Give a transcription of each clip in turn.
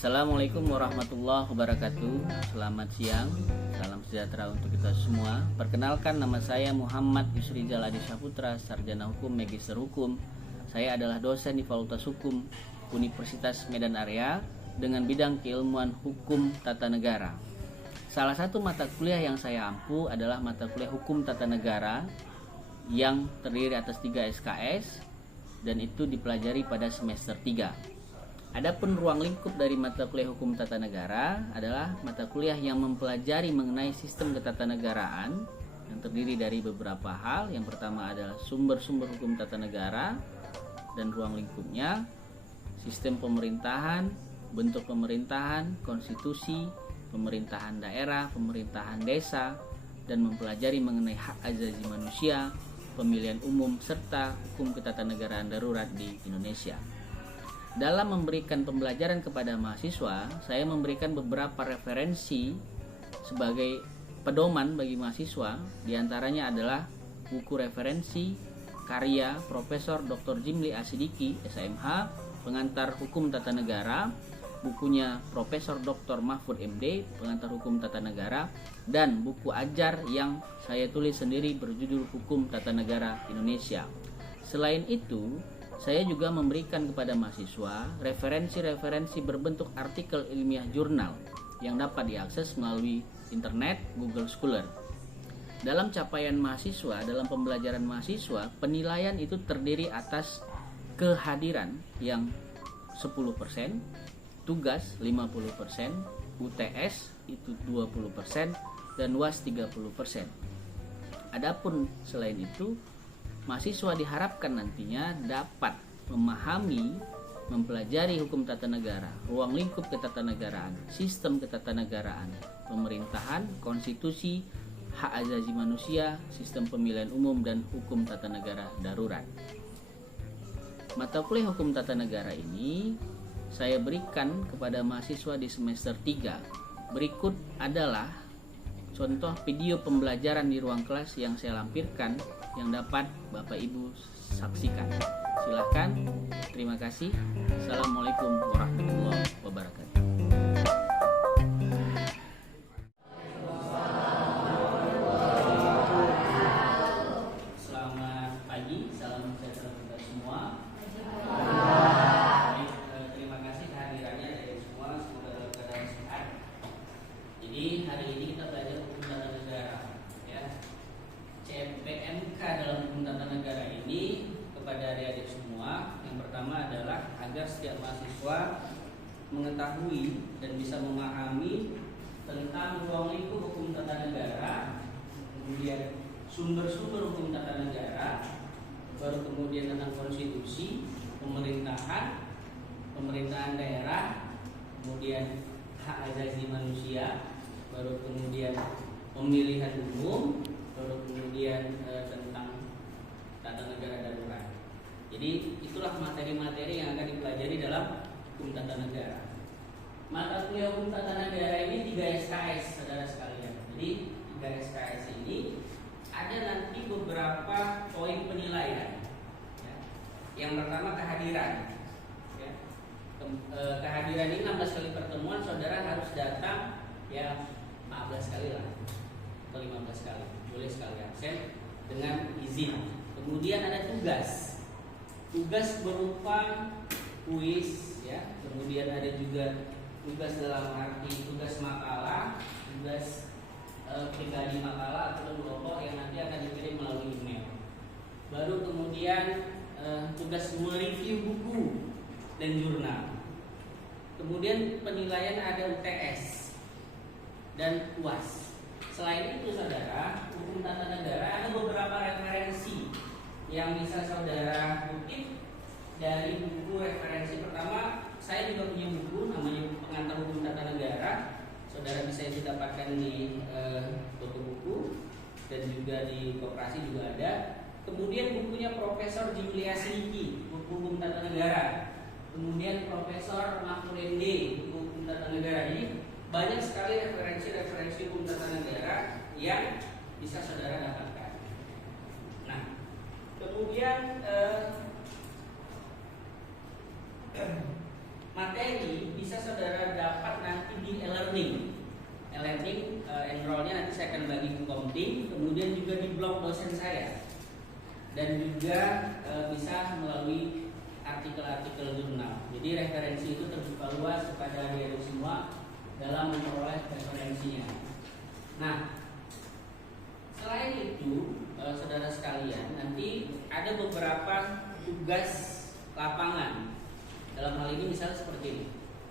Assalamualaikum warahmatullahi wabarakatuh. Selamat siang, salam sejahtera untuk kita semua. Perkenalkan, nama saya Muhammad Yusrizal Adi Saputra, Sarjana Hukum, Magister Hukum. Saya adalah dosen di Fakultas Hukum Universitas Medan Area dengan bidang keilmuan hukum tata negara. Salah satu mata kuliah yang saya ampu adalah mata kuliah hukum tata negara yang terdiri atas 3 SKS dan itu dipelajari pada semester 3. Adapun ruang lingkup dari mata kuliah hukum tata negara adalah mata kuliah yang mempelajari mengenai sistem ketatanegaraan yang terdiri dari beberapa hal. Yang pertama adalah sumber-sumber hukum tata negara dan ruang lingkupnya, sistem pemerintahan, bentuk pemerintahan, konstitusi, pemerintahan daerah, pemerintahan desa, dan mempelajari mengenai hak asasi manusia, pemilihan umum, serta hukum ketatanegaraan darurat di Indonesia. Dalam memberikan pembelajaran kepada mahasiswa, saya memberikan beberapa referensi sebagai pedoman bagi mahasiswa. Di antaranya adalah buku referensi karya Profesor Dr. Jimli Asidiki, SMH, pengantar hukum tata negara, bukunya Profesor Dr. Mahfud MD, pengantar hukum tata negara, dan buku ajar yang saya tulis sendiri berjudul Hukum Tata Negara Indonesia. Selain itu, saya juga memberikan kepada mahasiswa referensi-referensi berbentuk artikel ilmiah jurnal yang dapat diakses melalui internet Google Scholar. Dalam capaian mahasiswa, dalam pembelajaran mahasiswa, penilaian itu terdiri atas kehadiran yang 10%, tugas 50%, UTS itu 20%, dan UAS 30%. Adapun selain itu, mahasiswa diharapkan nantinya dapat memahami, mempelajari hukum tata negara, ruang lingkup ketatanegaraan, sistem ketatanegaraan, pemerintahan, konstitusi, hak asasi manusia, sistem pemilihan umum, dan hukum tata negara darurat. Mata kuliah hukum tata negara ini saya berikan kepada mahasiswa di semester 3. Berikut adalah contoh video pembelajaran di ruang kelas yang saya lampirkan yang dapat Bapak Ibu saksikan. Silahkan. Terima kasih. Assalamualaikum warahmatullahi wabarakatuh. Selamat pagi, salam sejahtera kita semua. Baik, terima kasih kehadirannya dari semua, semoga dalam keadaan sehat. Jadi hari ini kita belajar hukum tata negara, ya. CPMK dalam hukum tata negara ini kepada adik-adik semua, yang pertama adalah agar setiap mahasiswa mengetahui dan bisa memahami tentang ruang lingkup hukum tata negara, kemudian sumber-sumber hukum tata negara, baru kemudian tentang konstitusi, pemerintahan, pemerintahan daerah, kemudian hak asasi manusia, baru kemudian pemilihan umum, baru kemudian tentang tata negara darurat. Jadi itulah materi-materi yang akan dipelajari dalam hukum tata negara. Mata kuliah hukum tata negara ini 3 SKS, saudara sekalian. Jadi 3 SKS ini ada nanti beberapa poin penilaian, ya. Yang pertama kehadiran, ya. Kehadiran ini 16 kali pertemuan, saudara harus datang ya 14 kali lah atau 15 kali, boleh sekali absen dengan izin. Kemudian ada tugas berupa kuis, ya. Kemudian ada juga tugas dalam arti tugas makalah, tugas pribadi makalah atau kelompok yang nanti akan dikirim melalui email. Baru kemudian tugas mereview buku dan jurnal. Kemudian penilaian ada UTS dan UAS. Selain itu, saudara, hukum tata negara ada beberapa referensi yang bisa saudara kutip dari buku referensi. Pertama, saya juga punya buku namanya Pengantar Hukum Tata Negara. Saudara bisa itu dapatkan di toko buku dan juga di koperasi juga ada. Kemudian bukunya Profesor Jimli Asidiki, buku hukum tata negara. Kemudian Profesor Mahfud MD, buku hukum tata negara. Jadi banyak sekali referensi hukum tata negara yang bisa saudara dapatkan. Nah, kemudian materi bisa saudara dan juga bisa melalui artikel-artikel jurnal. Jadi referensi itu terbuka luas kepada adik-adik semua dalam memperoleh referensinya. Nah, selain itu, saudara sekalian, nanti ada beberapa tugas lapangan. Dalam hal ini misalnya seperti ini.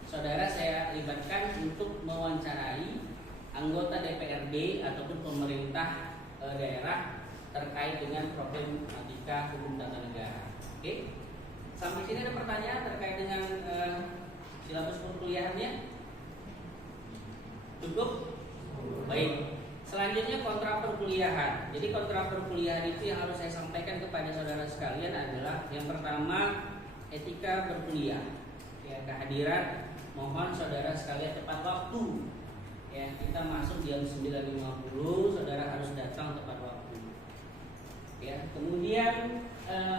Saudara saya libatkan untuk mewawancarai anggota DPRD ataupun pemerintah daerah terkait dengan problematika hukum tata negara. Oke? Sampai sini ada pertanyaan terkait dengan silabus perkuliahannya? Cukup? Baik. Selanjutnya kontrak perkuliahan. Jadi kontrak perkuliahan itu yang harus saya sampaikan kepada saudara sekalian adalah yang pertama etika berkuliah. Ya, kehadiran mohon saudara sekalian tepat waktu. Ya, kita masuk jam 9.50, saudara harus datang tepat waktu. Ya, kemudian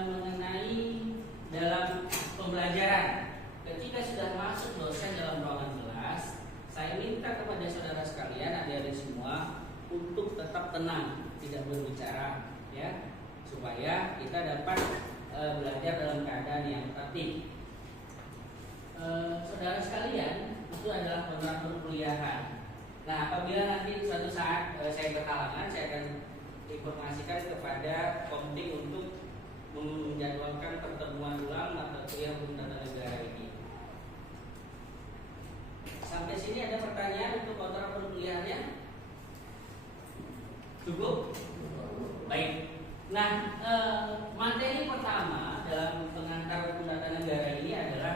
mengenai dalam pembelajaran, ketika sudah masuk dosen dalam ruangan kelas, saya minta kepada saudara sekalian, adik-adik semua, untuk tetap tenang, tidak berbicara, ya, supaya kita dapat belajar dalam keadaan yang tertib. Saudara sekalian, itu adalah kontrak perkuliahan. Nah, apabila nanti suatu saat saya berhalangan, saya akan informasikan kepada komite untuk menjadwalkan pertemuan ulang mata kuliah hukum tata negara ini. Sampai sini ada pertanyaan untuk kontrak perkuliahannya? Cukup? Baik. Nah, materi pertama dalam pengantar hukum tata negara ini adalah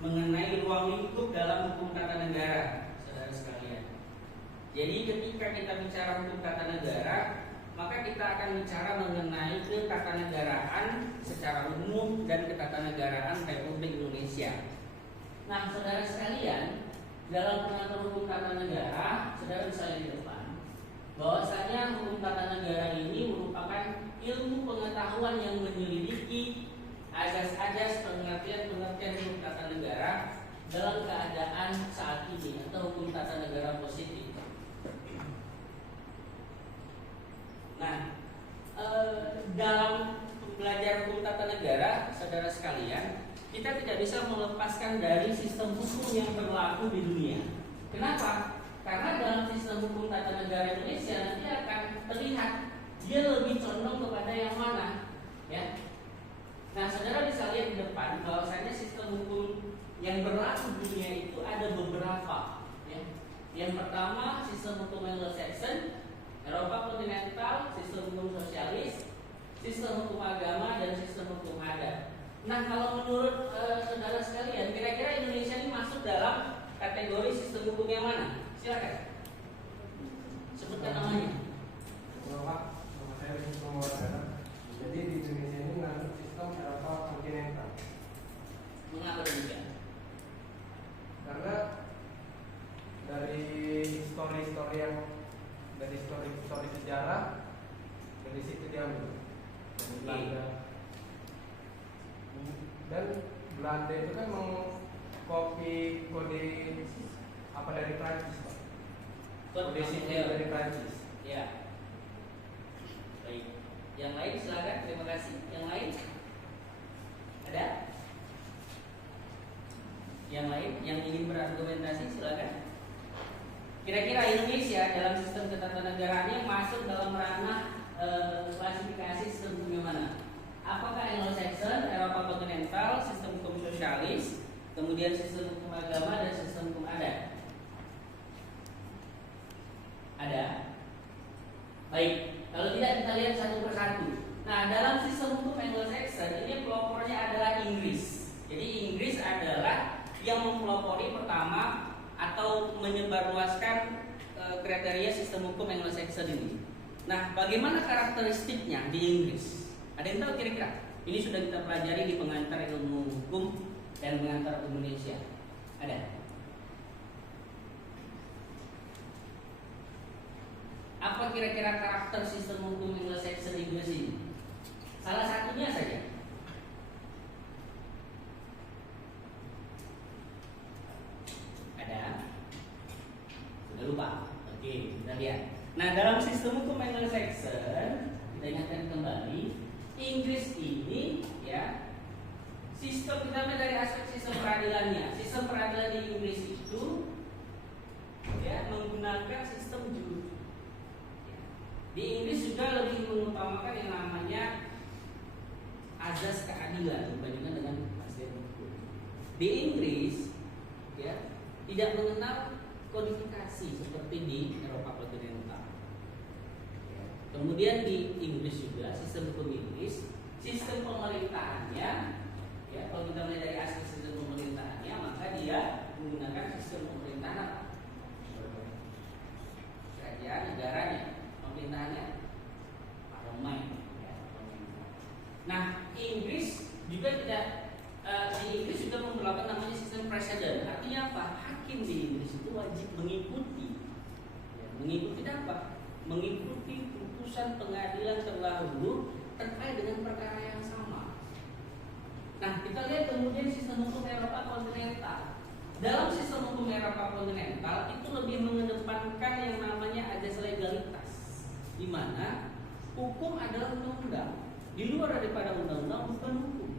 mengenai ruang lingkup dalam hukum tata negara, saudara sekalian. Jadi ketika kita bicara hukum tata negara, maka kita akan bicara mengenai ketatanegaraan secara umum dan ketatanegaraan Republik Indonesia. Nah, saudara sekalian, dalam pengatur hukum tata negara, saudara bisa lihat di depan, bahwasanya hukum tata negara ini merupakan ilmu pengetahuan yang menyelidiki ajas-ajas pengertian-pengertian hukum tata negara dalam keadaan saat ini atau hukum tata negara positif. Nah, dalam belajar hukum tata negara, saudara sekalian, kita tidak bisa melepaskan dari sistem hukum yang berlaku di dunia. Kenapa? Karena dalam sistem hukum tata negara Indonesia nanti akan terlihat dia lebih condong kepada yang mana, ya. Nah, saudara bisa lihat di depan bahwasanya sistem hukum yang berlaku di dunia itu ada beberapa, ya. Yang pertama sistem hukum Anglo-Saxon, Eropa kontinental, sistem hukum sosialis, sistem hukum agama, dan sistem hukum adat. Nah, kalau menurut saudara sekalian, kira-kira Indonesia ini masuk dalam kategori sistem hukum yang mana? Silakan sebutkan namanya. Nama saya sistem agama. Jadi di Indonesia ini menganut sistem Eropa kontinental. Mengapa demikian? Karena dari histori-histori yang dari histori sejarah dari situ diambil dari Belanda. Dan Belanda itu kan mengcopy kode apa dari Prancis, Pak. Kode sipil dari Prancis. Ya. Baik. Yang lain silakan. Terima kasih. Yang lain? Ada? Yang lain yang ingin berargumentasi silakan. Kira-kira Indonesia dalam sistem ketatanegaraan masuk dalam ranah klasifikasi sistem hukum yang mana? Apakah Anglo-Saxon, Eropa kontinental, sistem hukum sosialis, kemudian sistem hukum agama, dan sistem hukum adat? Ada? Baik, kalau tidak kita lihat satu persatu. Nah, dalam sistem hukum Anglo-Saxon ini pelopornya adalah Inggris. Jadi Inggris adalah yang mempelopori pertama atau menyebarluaskan kriteria sistem hukum Anglo-Saxon ini. Nah, bagaimana karakteristiknya di Inggris? Ada yang tahu kira-kira? Ini sudah kita pelajari di pengantar ilmu hukum dan pengantar Indonesia. Ada? Apa kira-kira karakter sistem hukum Anglo-Saxon Inggris ini? Salah satunya saja. Ada? Sudah lupa? Oke, kita lihat. Nah, dalam sistem hukum Anglo-Saxon, kita ingatkan kembali, Inggris keadilan dibandingkan dengan kepastian hukum. Di Inggris ya tidak mengenal kodifikasi seperti di Eropa kontinental. Ya. Kemudian di Inggris juga sistem hukum Inggris, sistem pemerintahannya ya kalau kita melihat dari asli sistem pemerintahannya maka dia menggunakan sistem pemerintahan apa? Kerajaan negaranya, pemerintahannya parlemen. Ya, nah, Inggris juga tidak di Inggris juga memperlakukan namanya sistem presiden. Artinya apa? Hakim di Inggris itu wajib mengikuti. Ya, mengikuti apa? Mengikuti putusan pengadilan terdahulu terkait dengan perkara yang sama. Nah, kita lihat kemudian sistem hukum Eropa kontinental. Dalam sistem hukum Eropa kontinental itu lebih mengedepankan yang namanya azas legalitas, di mana hukum adalah undang-undang. Di luar daripada undang-undang bukan hukum.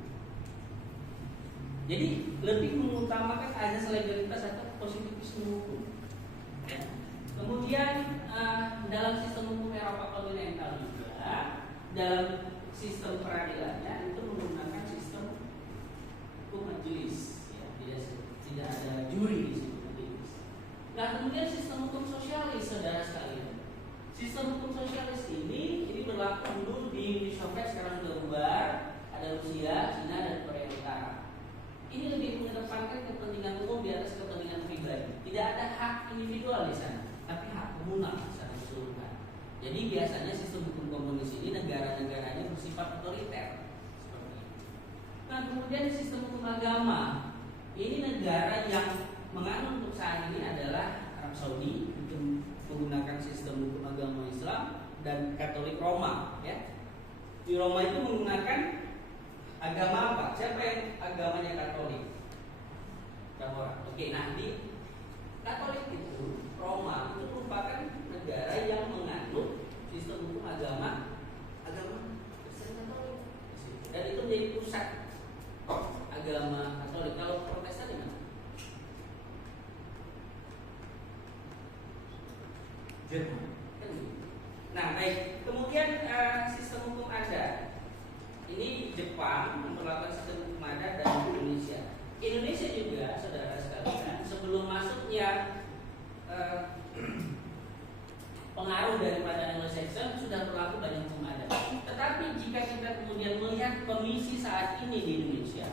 Jadi lebih mengutamakan azas legalitas atau positivisme hukum. Ya. Kemudian dalam sistem hukum Eropa kontinental juga dalam sistem peradilannya itu menggunakan sistem hukum majelis. Ya, tidak ada juri di situ. Nah kemudian sistem hukum sosialis, saudara sekalian. Sistem hukum sosialis ini berlaku dulu di Uni Soviet, sekarang sudah berubah. Ada Rusia, Cina, dan Korea Utara. Ini lebih mengedepankan kepentingan umum di atas kepentingan pribadi. Tidak ada hak individual di sana, tapi hak komunal secara keseluruhan. Jadi biasanya sistem hukum komunis ini negara-negaranya bersifat otoriter seperti itu. Nah kemudian sistem hukum agama. Ini negara yang menganut untuk saat ini adalah Arab Saudi, itu menggunakan sistem hukum agama Islam, dan Katolik Roma. Ya. Di Roma itu menggunakan agama apa? Siapa yang agamanya Katolik? Oke, nah di Katolik itu Roma itu merupakan negara yang menganut sistem hukum agama Kristen Katolik, dan itu menjadi pusat agama Katolik. Kalau Protestan di mana? Jerman. Nah baik, kemudian sistem hukum adat. Ini Jepang memperlakukan sistem hukum adat dan Indonesia. Indonesia juga, saudara sekalian, sebelum masuknya pengaruh daripada Anglo-Saxon sudah berlaku banyak hukum adat. Tetapi jika kita kemudian melihat kondisi saat ini di Indonesia,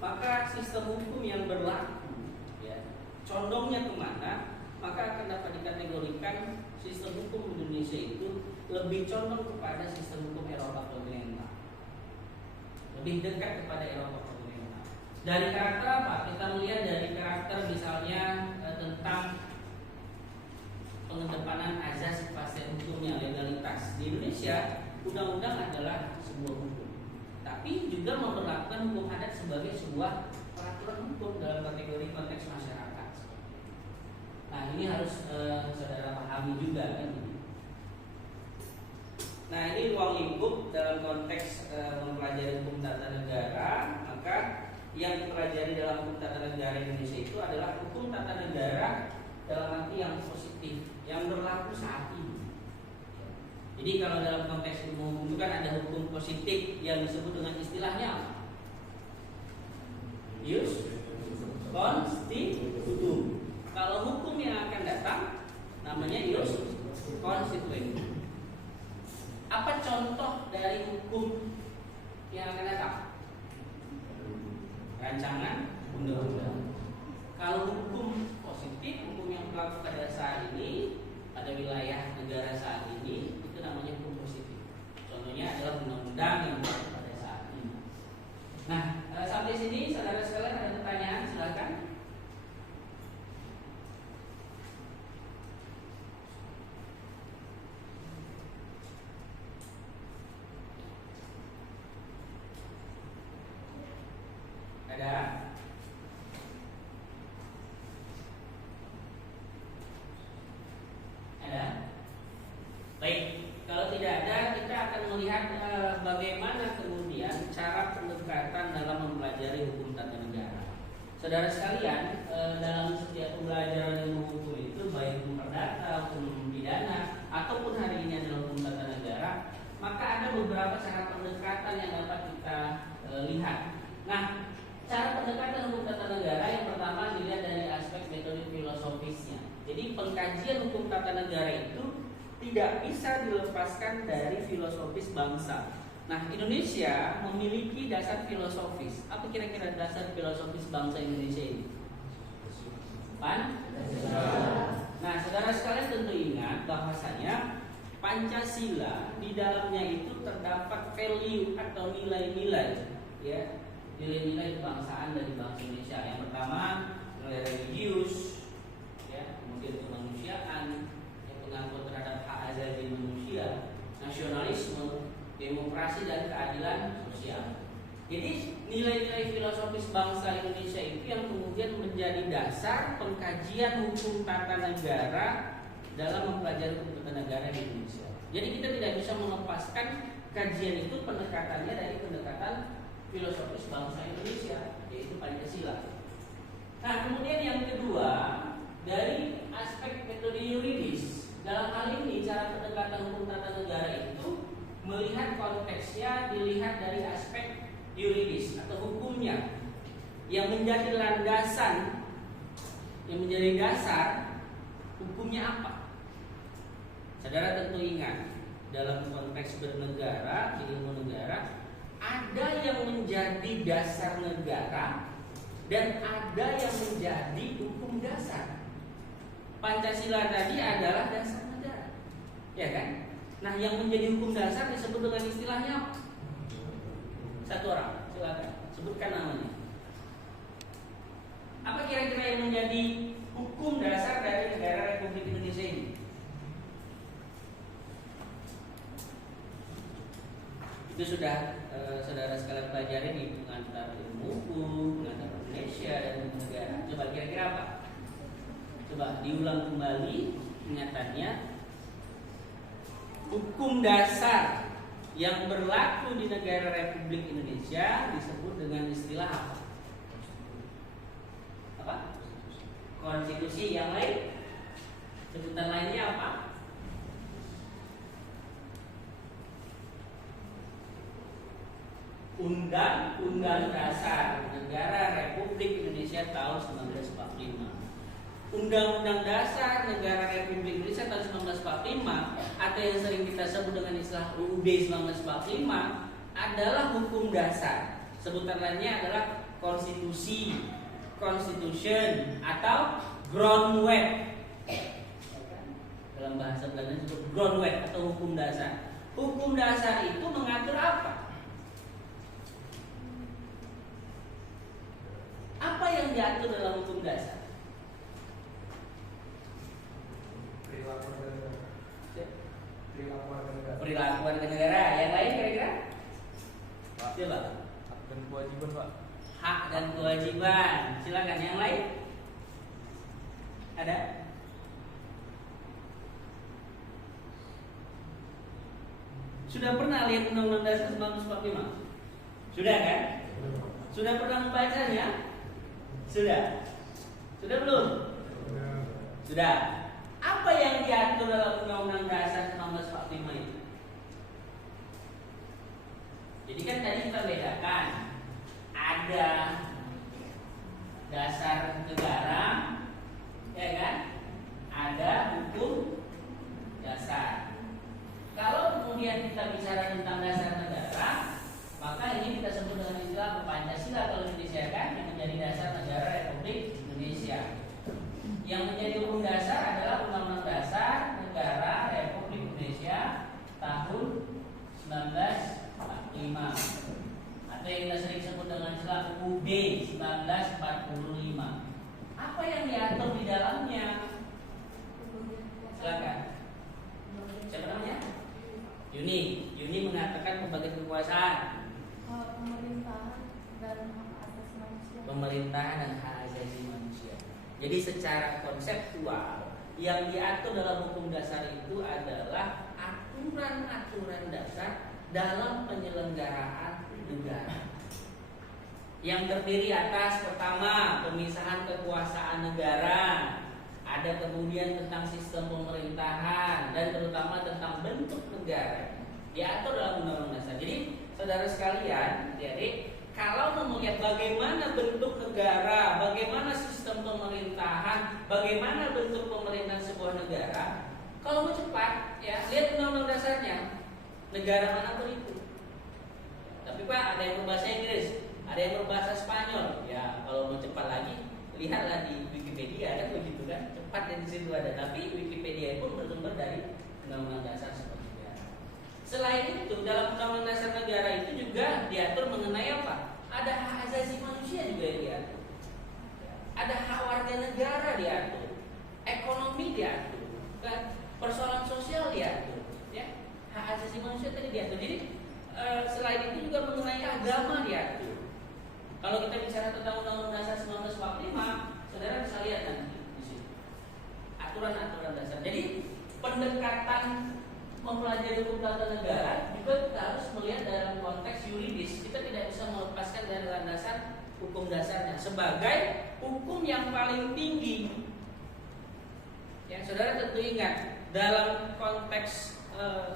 maka sistem hukum yang berlaku, ya, condongnya kemana? Maka akan dapat dikategorikan sistem hukum Indonesia itu lebih condong kepada sistem hukum Eropa kontinental, lebih dekat kepada Eropa kontinental. Dari karakter apa? Kita melihat dari karakter misalnya tentang pengedepanan azas kepastian hukumnya, legalitas. Di Indonesia, undang-undang adalah sebuah hukum, tapi juga memperlakukan hukum adat sebagai sebuah peraturan hukum dalam kategori konteks masyarakat. Nah ini harus saudara pahami juga kan. Nah ini ruang lingkup dalam konteks mempelajari hukum tata negara. Maka yang dipelajari dalam hukum tata negara Indonesia itu adalah hukum tata negara dalam arti yang positif, yang berlaku saat ini. Jadi kalau dalam konteks umum itu kan ada hukum positif yang disebut dengan istilahnya apa? Ius constitutum. Kalau hukum yang akan datang namanya ius constituendum. Apa contoh dari hukum yang akan datang? Rancangan undang-undang. Kalau hukum positif, hukum yang berlaku pada saat ini, pada wilayah negara saat ini, itu namanya hukum positif. Contohnya adalah undang-undang yang berlaku pada saat ini. Nah, sampai sini saudara sekalian ada pertanyaan, silakan. Ada? Ada? Baik, kalau tidak ada, kita akan melihat bagaimana kemudian cara pendekatan dalam mempelajari hukum tata negara. Saudara sekalian, dalam setiap pembelajaran ilmu hukum itu, baik hukum perdata, hukum pidana, ataupun hari ini adalah hukum tata negara, maka ada beberapa cara pendekatan yang dapat kita lihat. Nah, cara pendekatan hukum tata negara yang pertama dilihat dari aspek metode filosofisnya. Jadi pengkajian hukum tata negara itu tidak bisa dilepaskan dari filosofis bangsa. Nah, Indonesia memiliki dasar filosofis. Apa kira-kira dasar filosofis bangsa Indonesia ini? Nah, saudara sekalian tentu ingat bahwasanya Pancasila di dalamnya itu terdapat value atau nilai-nilai, ya, nilai-nilai kebangsaan dari bangsa Indonesia. Yang pertama nilai religius, ya, kemudian kemanusiaan, yang pengangkut terhadap hak asasi manusia, nasionalisme, demokrasi dan keadilan sosial. Jadi nilai-nilai filosofis bangsa Indonesia itu yang kemudian menjadi dasar pengkajian hukum tata negara dalam mempelajari hukum tata negara di Indonesia. Jadi kita tidak bisa melepaskan kajian itu pendekatannya dari pendekatan filosofis bangsa Indonesia, yaitu Pancasila. Nah, kemudian yang kedua dari aspek metode yuridis. Dalam hal ini cara pendekatan hukum tata negara itu melihat konteksnya dilihat dari aspek yuridis atau hukumnya yang menjadi landasan, yang menjadi dasar hukumnya apa. Saudara tentu ingat dalam konteks bernegara, di ilmu negara ada yang menjadi dasar negara dan ada yang menjadi hukum dasar. Pancasila tadi adalah dasar negara, ya kan? Nah, yang menjadi hukum dasar disebut dengan istilahnya apa? Satu orang, silakan sebutkan namanya. Apa kira-kira yang menjadi hukum dasar dari negara Republik Indonesia ini? Itu sudah saudara sekalian pelajari di pengantar ilmu hukum, pengantar Indonesia dan hukum negara. Coba kira-kira apa? Coba diulang kembali ingatannya. Hukum dasar yang berlaku di negara Republik Indonesia disebut dengan istilah apa? Apa? Konstitusi. Yang lain? Sebutan lainnya apa? Undang-Undang Dasar Negara Republik Indonesia tahun 1945. Undang-Undang Dasar Negara Republik Indonesia tahun 1945 atau yang sering kita sebut dengan istilah UUD 1945 adalah hukum dasar. Sebutan lainnya adalah konstitusi, constitution atau grondwet. Dalam bahasa Belanda disebut grondwet atau hukum dasar. Hukum dasar itu mengatur apa? Apa yang diatur dalam hukum dasar? Perilaku warga negara. Yang lain kira-kira? Coba. Hak dan kewajiban, Pak. Hak dan kewajiban. Silakan yang lain. Ada? Sudah pernah lihat Undang-Undang Dasar 1945? Sudah kan? Sudah pernah membacanya? Sudah. Sudah belum? Sudah. Apa yang diatur dalam Undang-Undang Dasar 1945 itu? Jadi kan tadi kita bedakan, ada dasar negara, ya kan? Ada hukum dasar. Kalau kemudian kita bicara tentang dasar negara, maka ini kita sebut dengan istilah Pancasila kalau Indonesia kan, yang menjadi dasar negara Republik Indonesia. Yang menjadi hukum dasar adalah Undang-Undang Dasar Negara Republik Indonesia tahun 1945 atau yang kita sering sebut dengan istilah UUD 1945. Apa yang diatur di dalamnya? Silakan. Siapa namanya? Yuni mengatakan pembagian kekuasaan, pemerintahan dan hak asasi manusia. Pemerintahan dan hak asasi manusia. Jadi secara konseptual yang diatur dalam hukum dasar itu adalah aturan-aturan dasar dalam penyelenggaraan negara yang terdiri atas pertama pemisahan kekuasaan negara, ada kemudian tentang sistem pemerintahan dan terutama tentang bentuk negara diatur dalam undang-undang dasar. Jadi saudara sekalian, jadi kalau mau melihat bagaimana bentuk negara, bagaimana sistem pemerintahan, bagaimana bentuk pemerintahan sebuah negara, kalau mau cepat, ya lihat undang-undang dasarnya. Negara mana pun itu. Tapi Pak, ada yang berbahasa Inggris, ada yang berbahasa Spanyol. Ya, kalau mau cepat lagi, lihatlah di Wikipedia, kan begitu kan? Cepat di situ ada. Tapi Wikipedia pun bersumber dari undang-undang dasar seperti itu. Selain itu, dalam undang-undang dasar negara itu juga diatur mengenai apa? Ada hak asasi manusia juga yang diatur. Ada hak warga negara diatur, ekonomi diatur, kan? Persoalan sosial diatur, ya. Hak asasi manusia tadi diatur. Jadi selain itu juga mengenai agama diatur. Kalau kita bicara tentang Undang-Undang Dasar 1945, saudara bisa lihat nanti di sini aturan-aturan dasar. Jadi pendekatan mempelajari hukum tata negara juga kita harus melihat dalam konteks yuridis. Kita tidak bisa melepaskan dari landasan hukum dasarnya sebagai hukum yang paling tinggi. Ya, saudara tentu ingat dalam konteks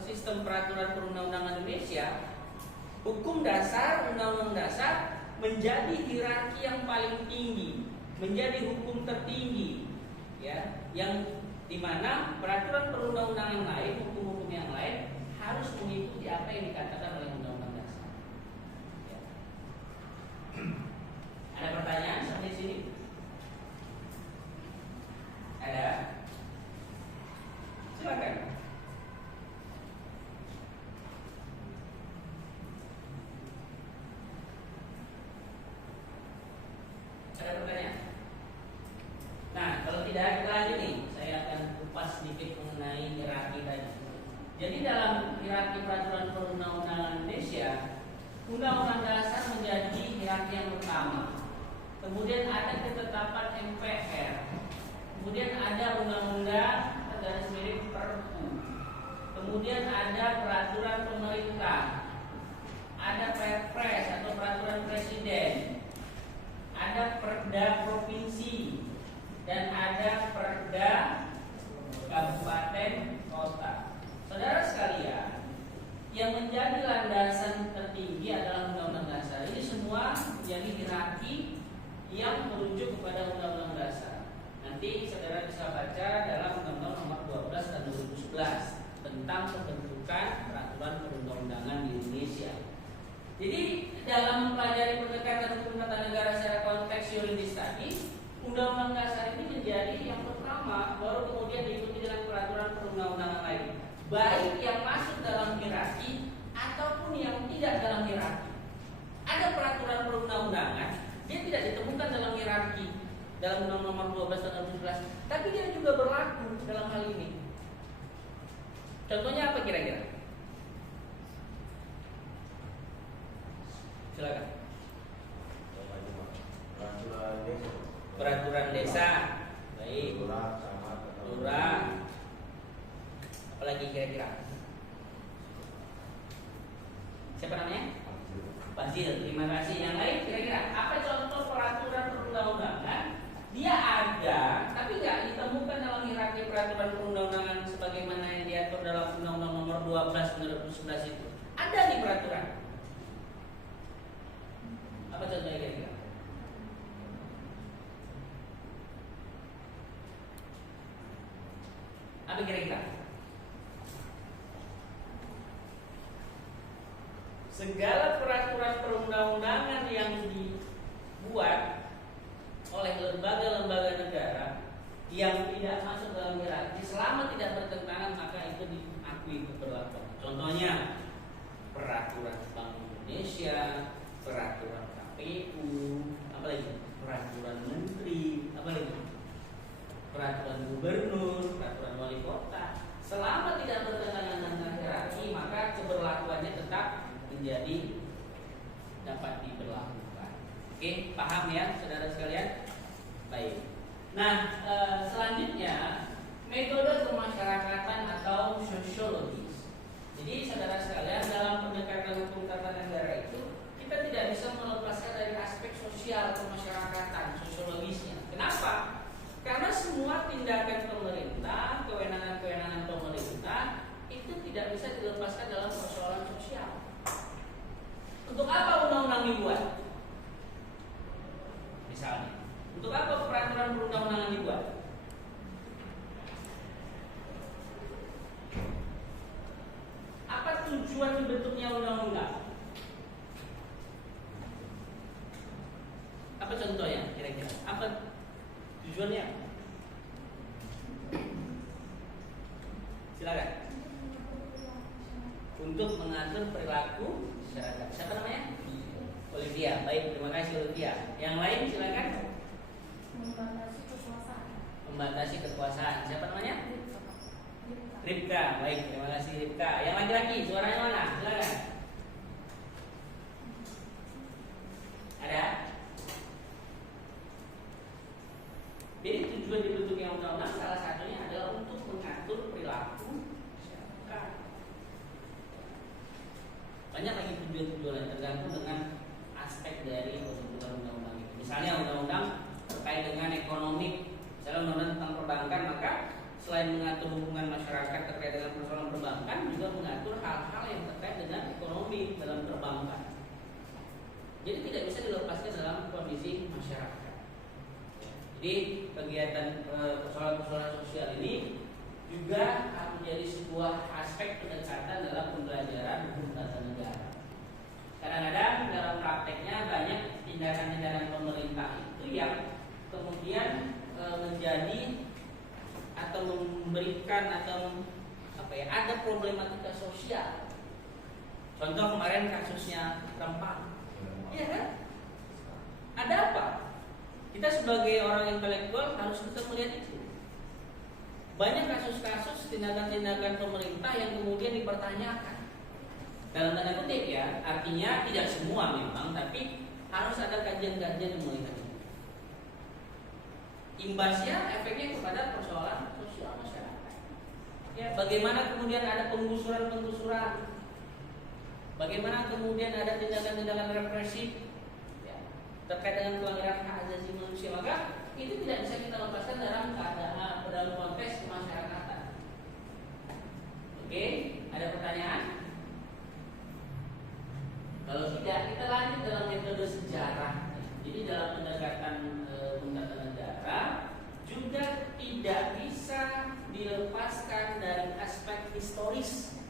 sistem peraturan perundang-undangan Indonesia, hukum dasar, undang-undang dasar menjadi hierarki yang paling tinggi, menjadi hukum tertinggi, ya, yang dimana peraturan perundang-undangan lain, hukum-hukum yang lain harus mengikuti apa yang dikatakan oleh undang-undang dasar. Ya. Ada pertanyaan sampai sini? Ada? Silakan. Ada pertanyaan? Nah, kalau tidak ada lagi nih, saya akan kupas sedikit mengenai hierarki tadi. Jadi dalam hierarki peraturan perundang-undangan Indonesia, Undang-Undang Dasar menjadi hierarki yang pertama. Kemudian ada ketetapan MPR. Kemudian ada Undang-Undang garis miring Perpu. Kemudian ada peraturan pemerintah. Ada Perpres atau peraturan presiden. Ada perda provinsi dan ada perda kabupaten kota. Saudara sekalian, yang menjadi landasan tertinggi adalah Undang-Undang Dasar. Ini semua menjadi hierarki yang merujuk kepada Undang-Undang Dasar. Nanti saudara bisa baca dalam Undang-Undang Nomor 12 tahun 2011 tentang pembentukan peraturan perundang-undangan di Indonesia. Jadi dalam mempelajari pendekatan hukum tata negara secara konteks yuridis tadi, Undang-Undang Dasar ini menjadi yang pertama, baru kemudian diikuti dengan peraturan perundang-undangan lain, baik yang masuk dalam hierarki ataupun yang tidak dalam hierarki. Ada peraturan perundang-undangan, dia tidak ditemukan dalam hierarki dalam Undang-Undang Nomor 12 tahun 2011, tapi dia juga berlaku dalam hal ini. Contohnya apa kira-kira? Silakan. Peraturan desa, baik. Lurah. Apalagi kira-kira? Siapa namanya? Fazil. Terima kasih. Yang lain kira-kira apa contoh peraturan perundang-undangan? Dia ada, tapi nggak ditemukan dalam hierarki peraturan perundang-undangan sebagaimana yang diatur dalam Undang-Undang Nomor 12 tahun 2011 itu. Ada di peraturan. Apa contohnya kira-kira? Apa kira-kira? Segala peraturan perundang-undangan yang dibuat oleh lembaga-lembaga negara yang tidak masuk dalam hierarki, selama tidak bertentangan maka itu diakui keberlakuan. Contohnya peraturan Bank Indonesia, peraturan KPU, apa lagi? Peraturan menteri, apa lagi? Peraturan gubernur, peraturan wali kota. Selama tidak bertentangan dengan hierarki, maka keberlakuannya tetap menjadi dapat diberlakukan. Oke, paham ya, saudara sekalian? Baik. Nah, selanjutnya metode kemasyarakatan atau sosiologis. Jadi, saudara sekalian, dalam pendekatan hukum tata negara itu kita tidak bisa melepaskan dari aspek sosial kemasyarakatan, sosiologisnya. Kenapa? Karena semua tindakan pemerintah, kewenangan-kewenangan pemerintah itu tidak bisa dilepaskan dalam persoalan sosial. Untuk apa undang-undang dibuat? Misalnya, untuk apa peraturan perundang-undangan dibuat? Apa tujuan dibentuknya undang-undang? Apa contohnya kira-kira? Apa tujuannya? Silakan. Untuk mengatur perilaku masyarakat. Siapa namanya? Olivia. Baik, terima kasih Olivia. Yang lain silakan. Membatasi kekuasaan. Membatasi kekuasaan. Siapa namanya? Ripka. Ripka. Baik, terima kasih Ripka. Yang laki-laki, suaranya mana? Silakan. Ada? Jadi tujuan dibentuknya undang-undang salah satunya adalah untuk mengatur perilaku masyarakat. Banyak lagi tujuan-tujuan yang tergantung dengan aspek dari pembentukan undang-undang itu. Misalnya undang-undang terkait dengan ekonomi, misalnya undang-undang tentang perbankan, maka selain mengatur hubungan masyarakat terkait dengan persoalan perbankan, juga mengatur hal-hal yang terkait dengan ekonomi dalam perbankan. Jadi tidak bisa dilepaskan dalam kondisi masyarakat. Jadi kegiatan persoalan-persoalan sosial ini juga akan menjadi sebuah aspek pendekatan dalam pembelajaran hukum tata negara. Kadang-kadang dalam prakteknya banyak tindakan-tindakan pemerintah itu yang kemudian menjadi atau memberikan atau ada problematika sosial. Contoh kemarin kasusnya Rempang, iya kan? Ada apa? Kita sebagai orang intelektual harus bisa melihat itu. Banyak kasus-kasus tindakan-tindakan pemerintah yang kemudian dipertanyakan. Dalam tanda kutip ya, artinya tidak semua memang, tapi harus ada kajian-kajian yang melihat itu. Imbasnya, efeknya kepada persoalan sosial masyarakat. Ya, bagaimana kemudian ada penggusuran-penggusuran, bagaimana kemudian ada tindakan-tindakan represif terkait dengan pelanggaran hak asasi manusia, maka itu tidak bisa kita lepaskan dalam konteks kemasyarakatan. Oke, ada pertanyaan? Kalau tidak, kita lanjut dalam metode sejarah. Jadi dalam pendekatan tata negara juga tidak bisa dilepaskan dari aspek historis.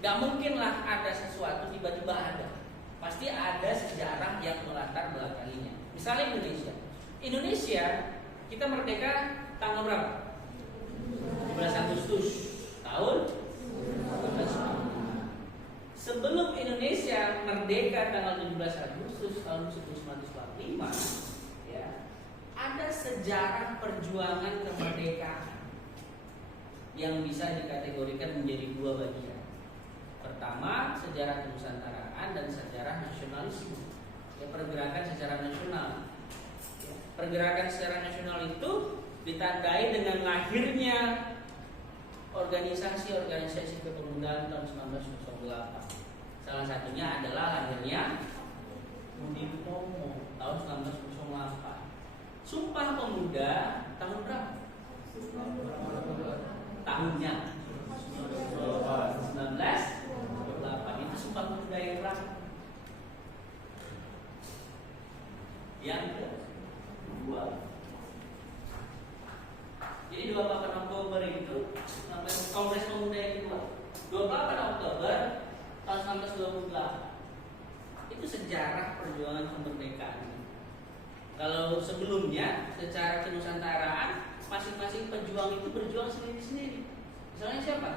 Gak mungkinlah ada sesuatu tiba-tiba ada. Pasti ada sejarah yang melatar belakanginya. Misalnya Indonesia, kita merdeka tanggal berapa? 17 Agustus tahun 1945. Sebelum Indonesia merdeka tanggal 17 Agustus tahun 1945, ya, ada sejarah perjuangan kemerdekaan yang bisa dikategorikan menjadi dua bagian. Pertama, sejarah kenusantaraan dan sejarah nasionalisme. Ya, pergerakan secara nasional. Ya, pergerakan secara nasional itu ditandai dengan lahirnya organisasi-organisasi kepemudaan tahun 1908. Salah satunya adalah lahirnya Budi Utomo tahun 1908. Sumpah Pemuda tahun berapa? Tahunnya 1908. Itu Sumpah Pemuda yang berapa? Yang kedua. Jadi 28 Oktober itu Kongres Pemuda yang kedua. 28 Oktober tahun 1928. Itu sejarah perjuangan kemerdekaan. Kalau sebelumnya secara kenusantaraan masing-masing pejuang itu berjuang sendiri-sendiri. Misalnya siapa?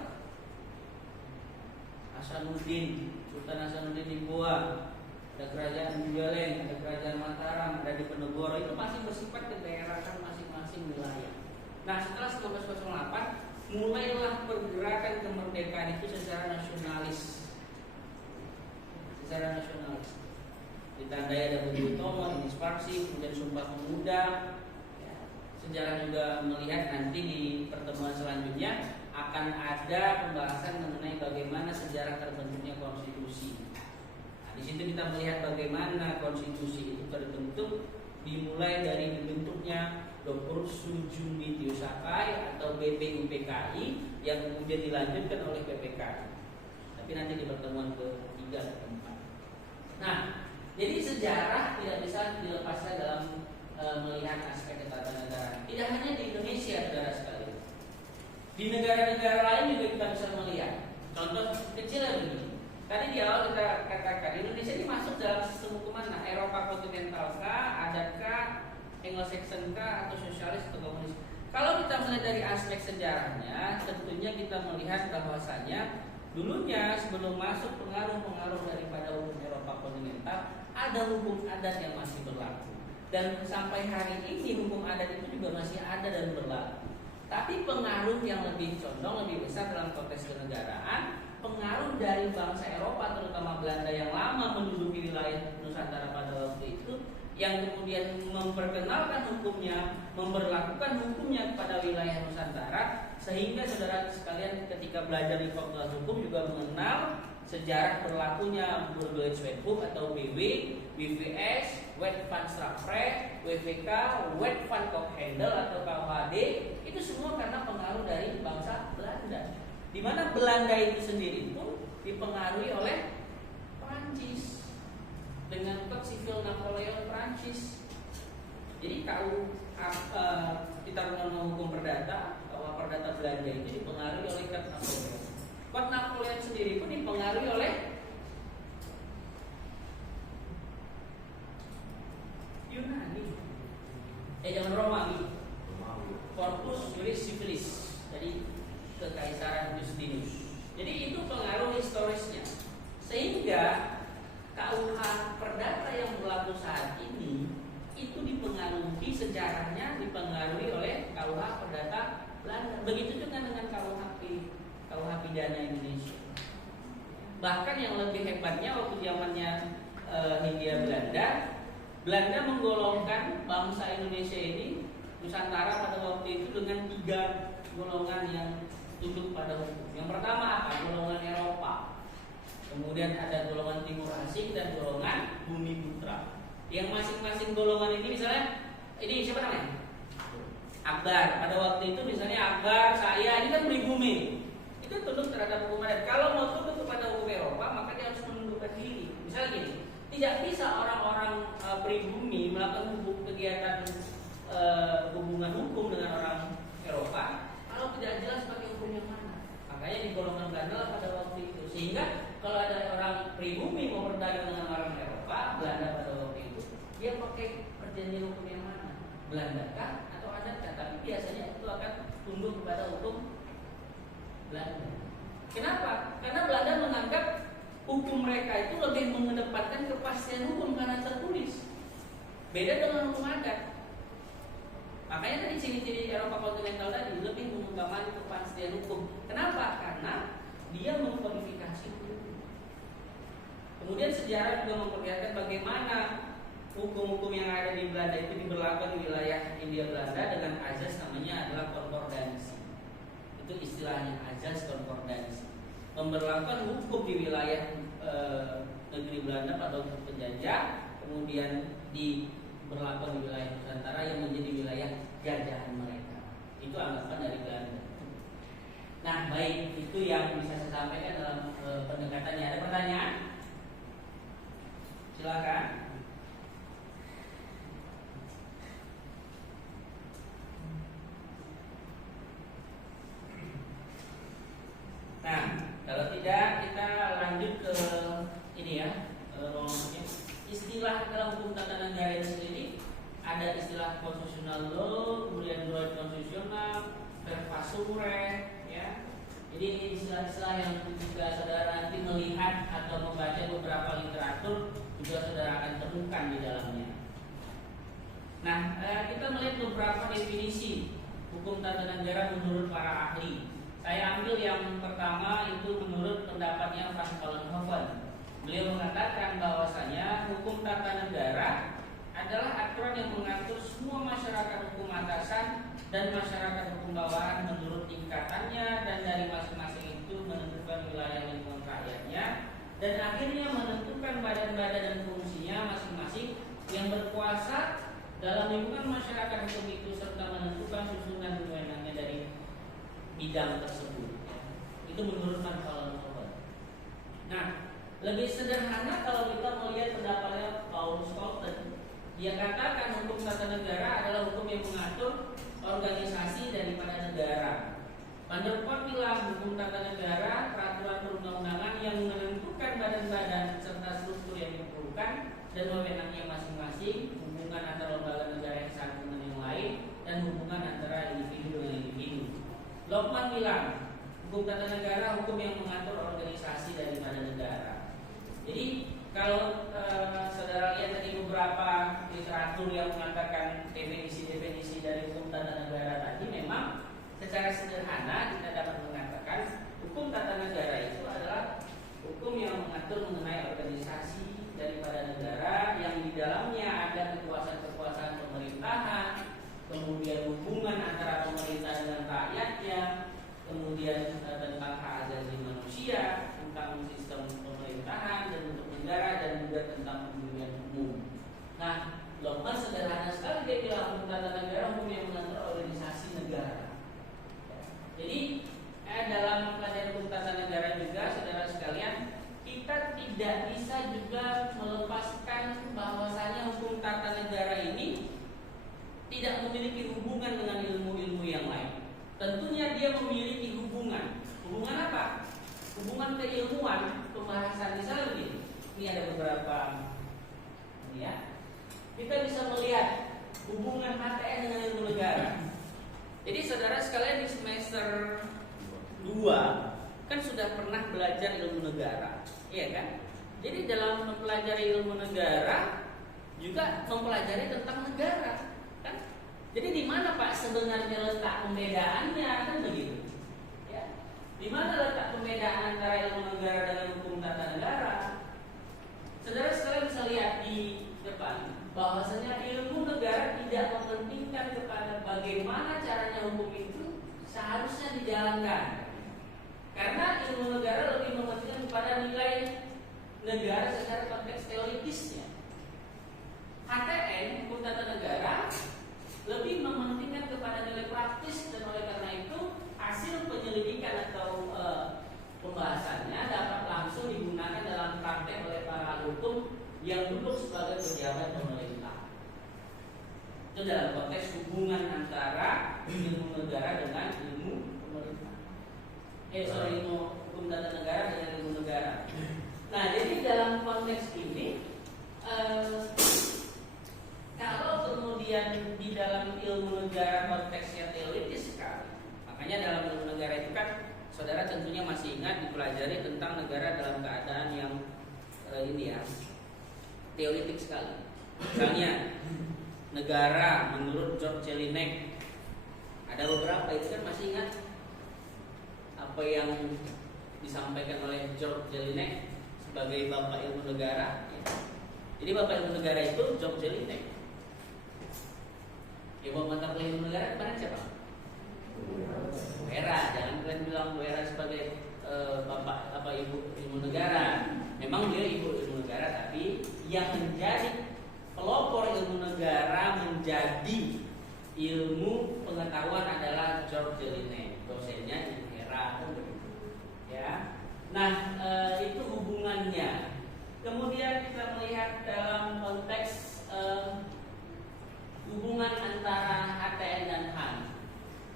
Hasanuddin, Sultan Hasanuddin di Goa, ada kerajaan Buleleng, ada kerajaan Mataram, ada Diponegoro. Itu masih bersifat kedaerahan masing-masing wilayah. Nah, setelah 1908 mulailah pergerakan kemerdekaan itu secara nasionalis. Secara nasionalis. Ditandai ada Budi Utomo, Edi Sparsi, kemudian Sumpah Pemuda. Ya, sejarah juga melihat nanti di pertemuan selanjutnya akan ada pembahasan mengenai bagaimana sejarah terbentuknya konstitusi. Nah, di situ kita melihat bagaimana konstitusi itu terbentuk, dimulai dari dibentuknya Dr. Sujumbi Tiosakai atau BPUPKI yang kemudian dilanjutkan oleh PPKI. Tapi nanti di pertemuan ketiga dan keempat. Nah, Jadi sejarah tidak bisa dilepaskan dalam melihat aspek ketatanegaraan. Tidak hanya di Indonesia, saudara sekalian. Di negara-negara lain juga kita bisa melihat. Contoh kecilnya begini. Tadi di awal kita katakan Indonesia ini masuk dalam sistem hukum mana? Eropa kontinental kah, adatkah, Anglo-Saxon kah, atau sosialis atau komunis? Kalau kita melihat dari aspek sejarahnya, tentunya kita melihat bahwasanya dulunya sebelum masuk pengaruh-pengaruh daripada hukum Eropa kontinental, ada hukum adat yang masih berlaku. Dan sampai hari ini hukum adat itu juga masih ada dan berlaku. Tapi pengaruh yang lebih condong, lebih besar dalam konteks kenegaraan, pengaruh dari bangsa Eropa, terutama Belanda yang lama menduduki wilayah Nusantara pada waktu itu, yang kemudian memperkenalkan hukumnya, memberlakukan hukumnya kepada wilayah Nusantara, sehingga saudara sekalian ketika belajar di Fakultas Hukum juga mengenal sejarah berlakunya Burgerlijkheidswetboek atau BW, WVS, Wet van Strafrecht, WVK, Wet van Koophandel atau KUHD. Itu semua karena pengaruh dari bangsa Belanda. Di mana Belanda itu sendiri pun dipengaruhi oleh Prancis dengan Code Civil Napoleon Prancis. Jadi kita mengenal hukum perdata, bahwa perdata Belanda itu dipengaruhi oleh Code Napoleon. Code Napoleon sendiri pun dipengaruhi oleh Yunani, jangan Romawi, Corpus Juris Civilis, jadi Kekaisaran Justinus. Jadi itu pengaruh historisnya, sehingga KUH perdata yang berlaku saat ini itu dipengaruhi sejarahnya, dipengaruhi oleh KUH perdata Belanda. Begitu juga dengan KUH pidana Indonesia. Bahkan yang lebih hebatnya waktu zamannya Hindia Belanda menggolongkan bangsa Indonesia ini, Nusantara pada waktu itu dengan 3 golongan yang tunduk pada hukum. Yang pertama apa? Golongan Eropa. Kemudian ada golongan Timur Asing dan golongan Bumi Putra. Yang masing-masing golongan ini misalnya, ini siapa namanya? Akbar. Pada waktu itu misalnya Akbar, saya ini kan pribumi. Itu tunduk terhadap hukum adat. Kalau mau tunduk kepada hukum Eropa, maka dia harus menundukkan diri. Misalnya gini, tidak bisa orang-orang pribumi melakukan kegiatan hubungan hukum dengan orang Eropa kalau tidak jelas pakai hukum yang mana. Makanya digolongkan Belanda pada waktu itu. Sehingga kalau ada orang pribumi mau berdagang dengan orang Eropa, Belanda pada waktu itu, dia pakai perjanjian hukum yang mana? Belanda kah atau adat kah? Tapi biasanya itu akan tunduk kepada hukum Belanda. Kenapa? Karena Belanda menganggap hukum mereka itu lebih mengedepankan kepastian hukum karena tertulis. Beda dengan hukum adat. Makanya tadi ciri-ciri Eropa kontinental tadi lebih mengutamakan kepastian hukum. Kenapa? Karena dia mengkodifikasi hukum. Kemudian sejarah juga memperlihatkan bagaimana hukum-hukum yang ada di Belanda itu diberlakukan di wilayah Hindia Belanda dengan azas namanya adalah konkordansi. Itu istilahnya azas konkordansi. Memberlakukan hukum di wilayah negeri Belanda pada waktu penjajah, kemudian diberlakukan di wilayah Nusantara yang menjadi wilayah jajahan mereka. Itu anggapan dari Belanda. Nah, baik, itu yang bisa saya sampaikan dalam pendekatannya. Ada pertanyaan? Silakan. Nah, kalau tidak kita lanjut ke ini ya, istilah dalam hukum tata negara ini sendiri ada istilah konstitusional law, kemudian droit konstitusional, verfassungsrecht, ya. Jadi istilah-istilah yang jika saudara nanti melihat atau membaca beberapa literatur juga saudara akan temukan di dalamnya. Nah, kita melihat beberapa definisi hukum tata negara menurut para ahli. Saya ambil yang pertama itu menurut pendapatnya Franz Vollenhoven. Beliau mengatakan bahwasanya hukum tata negara adalah aturan yang mengatur semua masyarakat hukum atasan dan masyarakat hukum bawahan menurut tingkatannya, dan dari masing-masing itu menentukan wilayah lingkungan rakyatnya, dan akhirnya menentukan badan-badan dan fungsinya masing-masing yang berkuasa dalam lingkungan masyarakat hukum itu, serta menentukan susunan wewenangnya dari bidang tersebut. Itu menurut Franz Vollenhoven. Nah, lebih sederhana kalau kita melihat pendapatnya Paulus Colton. Dia katakan hukum tata negara adalah hukum yang mengatur organisasi daripada negara. Van der Port bilang hukum tata negara peraturan perundang-undangan yang menentukan badan-badan serta struktur yang diperlukan dan wewenangnya masing-masing, hubungan antara lembaga negara yang satu dengan yang lain, dan hubungan antara individu dengan individu. Lokman bilang hukum tata negara hukum yang mengatur organisasi daripada negara. Jadi kalau saudara lihat tadi beberapa literatur yang mengatakan definisi-definisi dari hukum tata negara tadi, memang secara sederhana kita dapat mengatakan hukum tata negara itu adalah hukum yang mengatur mengenai organisasi daripada negara yang di dalamnya ada kekuasaan-kekuasaan pemerintahan, kemudian hubungan antara pemerintah dengan rakyatnya, kemudian tentang hak asasi manusia, tentang sistem pemerintahan dan bentuk negara, dan juga tentang pemilihan umum. Nah, Lokman sederhana sekali dia bilang hukum tata negara hukum yang mengatur organisasi negara. Jadi dalam pelajaran hukum tata negara juga, saudara sekalian, kita tidak bisa juga melepaskan bahwasanya hukum tata negara ini tidak memiliki hubungan dengan ilmu-ilmu yang lain. Tentunya dia memiliki hubungan. Hubungan apa? Hubungan keilmuan, pembahasan. Misalnya begini, ini ada beberapa ini ya. Kita bisa melihat hubungan HTN dengan ilmu negara. Jadi saudara sekalian di semester 2 kan sudah pernah belajar ilmu negara, iya kan? Jadi dalam mempelajari ilmu negara juga mempelajari tentang negara, kan? Jadi di mana Pak sebenarnya letak pembedaannya, kan begitu? Ya. Di mana letak pembedaan antara ilmu negara dengan hukum tata negara? Saudara sekalian bisa lihat di depan bahwasanya ilmu negara tidak mementingkan kepada bagaimana caranya hukum itu seharusnya dijalankan. Karena ilmu negara lebih mementingkan kepada nilai negara secara konteks teoritisnya. HTN, hukum tata negara, lebih mementingkan kepada nilai praktis, dan oleh karena itu hasil penyelidikan atau pembahasannya dapat langsung digunakan dalam praktek oleh para hukum yang duduk sebagai pejabat pemerintah. Itu dalam konteks hubungan antara ilmu negara dengan ilmu pemerintah. Ilmu hukum tata negara dengan ilmu negara. Nah, jadi dalam konteks ini, kalau kemudian di dalam ilmu negara konteksnya teoritis sekali, makanya dalam ilmu negara itu kan, saudara tentunya masih ingat dipelajari tentang negara dalam keadaan yang ini ya, teoritik sekali. Misalnya negara menurut George Jelinek, ada beberapa itu kan masih ingat apa yang disampaikan oleh George Jelinek sebagai bapak ilmu negara. Jadi bapak ilmu negara itu George Jelinek. Ya, bapak mata kuliah ilmu negara kemarin siapa? Bu Hera. Jangan kalian bilang Bu Hera sebagai bapak apa ibu ilmu negara. Memang dia ibu ilmu negara, tapi yang menjadi pelopor ilmu negara menjadi ilmu pengetahuan adalah George Jelinek, dosennya Ibu Hera, ya. Nah, itu hubungannya. Kemudian kita melihat dalam konteks hubungan antara HTN dan HAN.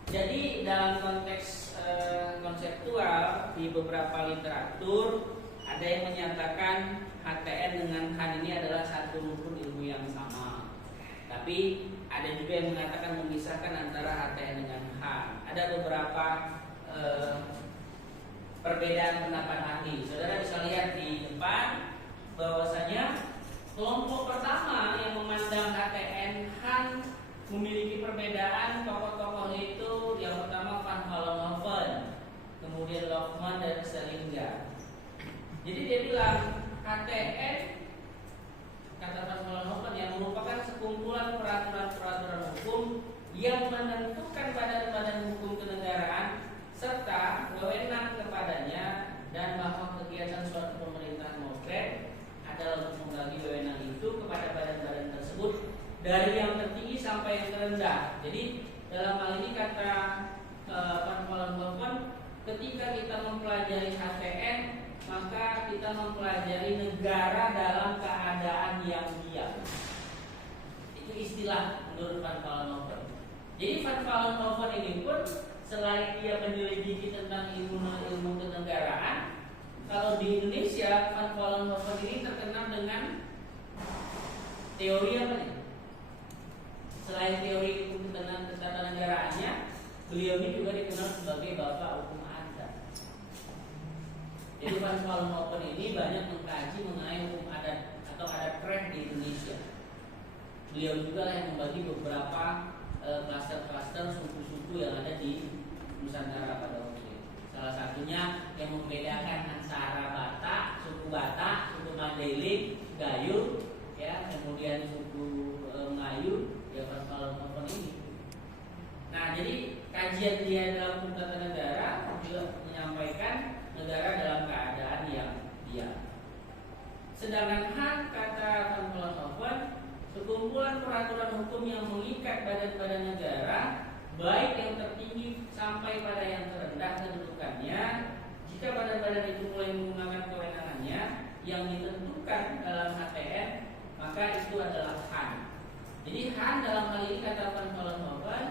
Jadi dalam konteks konseptual di beberapa literatur ada yang menyatakan HTN dengan HAN ini adalah satu rukun ilmu yang sama. Tapi ada juga yang mengatakan memisahkan antara HTN dengan HAN. Ada beberapa perbedaan pendapat ahli. Saudara bisa lihat di depan bahwasanya kelompok pertama yang memandang HTN HAN memiliki perbedaan. Tokoh-tokohnya itu yang pertama Van Vollenhoven, kemudian Lokman dan Selinger. Jadi dia bilang HTN, kata Van Vollenhoven, yang merupakan sekumpulan peraturan-peraturan hukum yang menentukan badan-badan hukum kenegaraan serta wewenang kepadanya, dan bahwa kegiatan suatu pemerintahan modern adalah untuk membagi wewenang itu kepada badan-badan tersebut dari yang tertinggi sampai yang terendah. Jadi dalam hal ini kata Van Vollenhoven, ketika kita mempelajari HTN, maka kita mempelajari negara dalam keadaan yang diam. Itu istilah menurut Van Vollenhoven. Jadi Van Vollenhoven ini pun selain dia menyelidiki tentang ilmu kenegaraan, kalau di Indonesia Van Vollenhoven ini terkenal dengan teori apa nih? Selain teori hukum ketanegaraannya, beliau ini juga dikenal sebagai bapak hukum adat. Jadi Van Vollenhoven ini banyak mengkaji mengenai hukum adat atau adat keren di Indonesia. Beliau juga yang membagi beberapa klaster-klaster suku-suku yang ada di Nusantara pada waktu itu. Salah satunya yang membedakan antara Batak, suku Mandailing, Gayo, ya, kemudian suku Melayu, ya Van Vollenhoven ini. Nah, jadi kajian dia dalam hukum tata negara juga menyampaikan negara dalam keadaan yang diam. Sedangkan Han, kata Van Vollenhoven, sekumpulan peraturan hukum yang mengikat badan-badan negara, baik yang tertinggi sampai pada yang terendah kedudukannya, jika badan-badan itu mulai menggunakan kewenangannya yang ditentukan dalam HTN, maka itu adalah Han. Jadi Han dalam hal ini, kata Van Vollenhoven,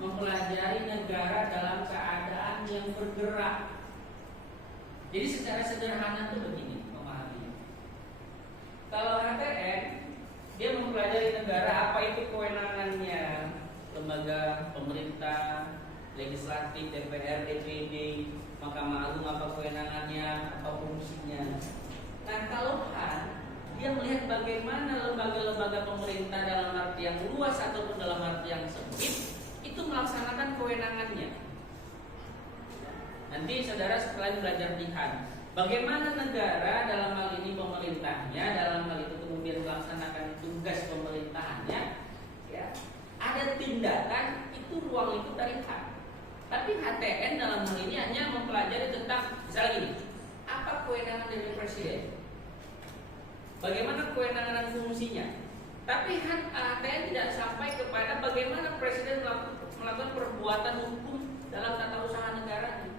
mempelajari negara dalam keadaan yang bergerak. Jadi secara sederhana itu begini memahaminya. Kalau HTN, dia mempelajari negara, apa itu kewenangannya, lembaga pemerintah, legislatif, DPR, DPD, Mahkamah Agung, apa kewenangannya, apa fungsinya. Nah, kalau Han, dia melihat bagaimana lembaga-lembaga pemerintah dalam arti yang luas ataupun dalam arti yang sempit itu melaksanakan kewenangannya. Nanti saudara setelah belajar di Han, bagaimana negara dalam hal ini pemerintahnya, dalam hal itu kemudian melaksanakan tugas pemerintahannya, ya, ada tindakan, itu ruang lingkup dari Han. Tapi HTN dalam hal ini hanya mempelajari tentang, misalnya gini, apa kewenangan dari presiden, bagaimana kewenangan dan fungsinya. Tapi HTN tidak sampai kepada bagaimana presiden melakukan perbuatan hukum dalam tata usaha negara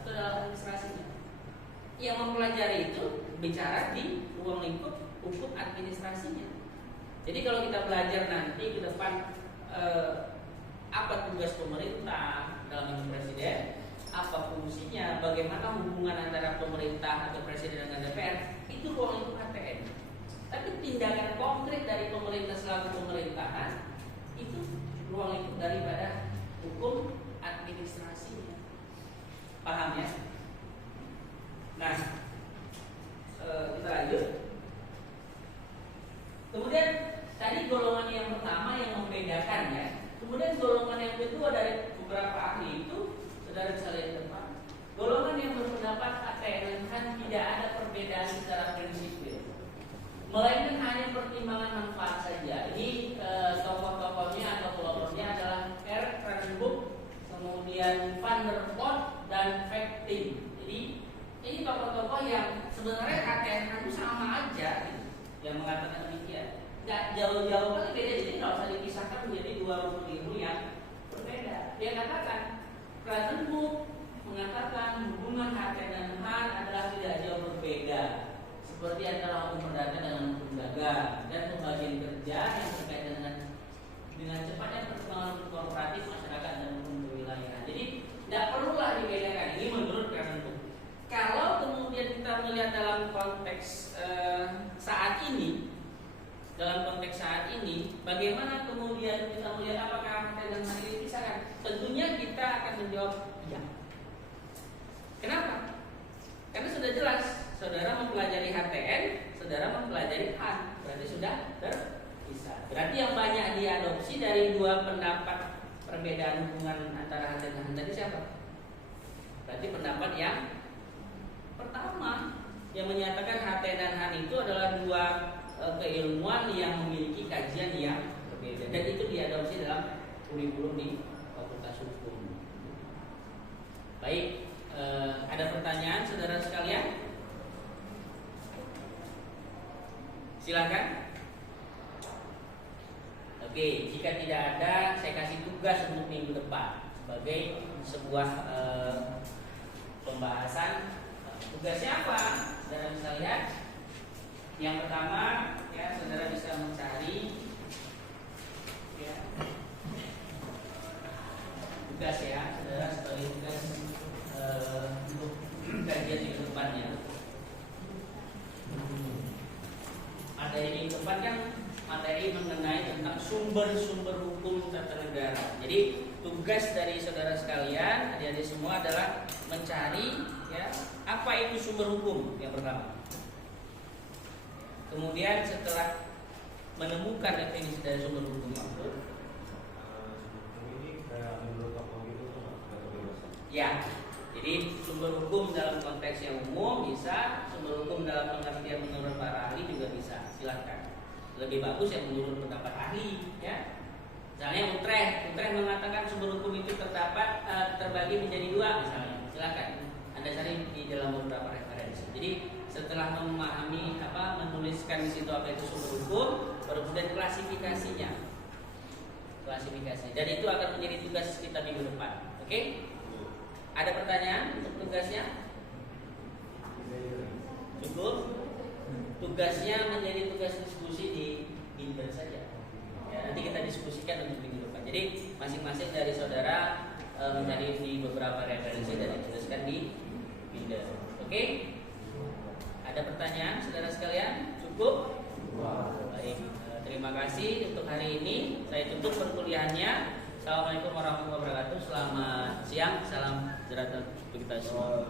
atau dalam administrasinya. Yang mempelajari itu bicara di ruang lingkup hukum administrasinya. Jadi kalau kita belajar nanti ke depan apa tugas pemerintah dalam ini presiden, apa fungsinya, bagaimana hubungan antara pemerintah atau presiden dengan DPR, itu ruang lingkup HTN. Tapi tindakan konkret dari pemerintah selaku pemerintahan itu ruang lingkup daripada hukum administrasinya. Paham ya? Nah, kita lanjut. Kemudian tadi golongan yang pertama yang membedakan ya. Kemudian golongan yang kedua dari beberapa ahli itu, saudara bisa lihat depan. Golongan yang berpendapat HTN tidak ada perbedaan secara prinsipil, melainkan hanya pertimbangan manfaat saja. Ini tokoh-tokohnya atau kelompoknya adalah R. Kranenburg, kemudian Van der Pot dan Vecting. Jadi ini tokoh-tokoh yang sebenarnya HTN itu sama aja, gitu, yang mengatakan demikian. Nggak jauh-jauh kali beda, jadi nggak usah dipisahkan menjadi dua ilmu yang berbeda. Dia katakan, Kranenburg mengatakan hubungan HTN dan Han adalah tidak jauh berbeda, seperti antara hukum perdata dengan hukum dagang dan pembagian kerja yang terkait dengan cepatnya perkembangan hukum korporatif, masyarakat dan hukum kewilayahan. Jadi tidak perlulah dibedakan. Ini menurut Kranenburg. Kalau kemudian kita melihat dalam konteks saat ini, bagaimana kemudian kita melihat apakah HTN dan Han ini dipisahkan? Tentunya kita akan menjawab ya. Kenapa? Karena sudah jelas, saudara mempelajari HTN, saudara mempelajari Han, berarti sudah terpisah. Berarti yang banyak diadopsi dari dua pendapat perbedaan hubungan antara HTN dan Han tadi siapa? Berarti pendapat yang pertama, yang menyatakan HTN dan Han itu adalah dua keilmuan yang memiliki kajian yang berbeda, dan itu diadopsi dalam kurikulum di Fakultas Hukum. Baik, ada pertanyaan saudara sekalian? Silakan. Oke, jika tidak ada, saya kasih tugas untuk minggu depan sebagai sebuah pembahasan Tugasnya apa? Saudara bisa lihat. Yang pertama, ya, saudara bisa mencari ya, tugas ya, saudara sebagai tugas untuk kajian minggu depannya. Materi minggu depan kan materi mengenai tentang sumber-sumber hukum tata negara. Jadi tugas dari saudara sekalian, adik-adik semua adalah mencari ya apa itu sumber hukum yang pertama. Kemudian setelah menemukan definisi dari sumber hukum itu, ya, jadi sumber hukum dalam konteks yang umum bisa, sumber hukum dalam pengertian menurut para ahli juga bisa. Silakan. Lebih bagus yang menurut pendapat ahli, ya. Misalnya Utrecht mengatakan sumber hukum itu terdapat terbagi menjadi dua, misalnya. Silakan. Anda cari di dalam beberapa referensi. Jadi setelah memahami menuliskan di situ apa itu sumber hukum, baru kemudian klasifikasinya. Dan itu akan menjadi tugas kita minggu depan. Oke? Ada pertanyaan untuk tugasnya? Cukup? Tugasnya menjadi tugas diskusi di binder saja. Ya, nanti kita diskusikan untuk minggu depan. Jadi masing-masing dari saudara mencari di beberapa referensi dan dituliskan di binder. Oke? Ada pertanyaan saudara sekalian? Cukup? Baik. Terima kasih untuk hari ini. Saya tutup perkuliahannya. Assalamualaikum warahmatullahi wabarakatuh. Selamat siang. Salam sejahtera untuk kita semua.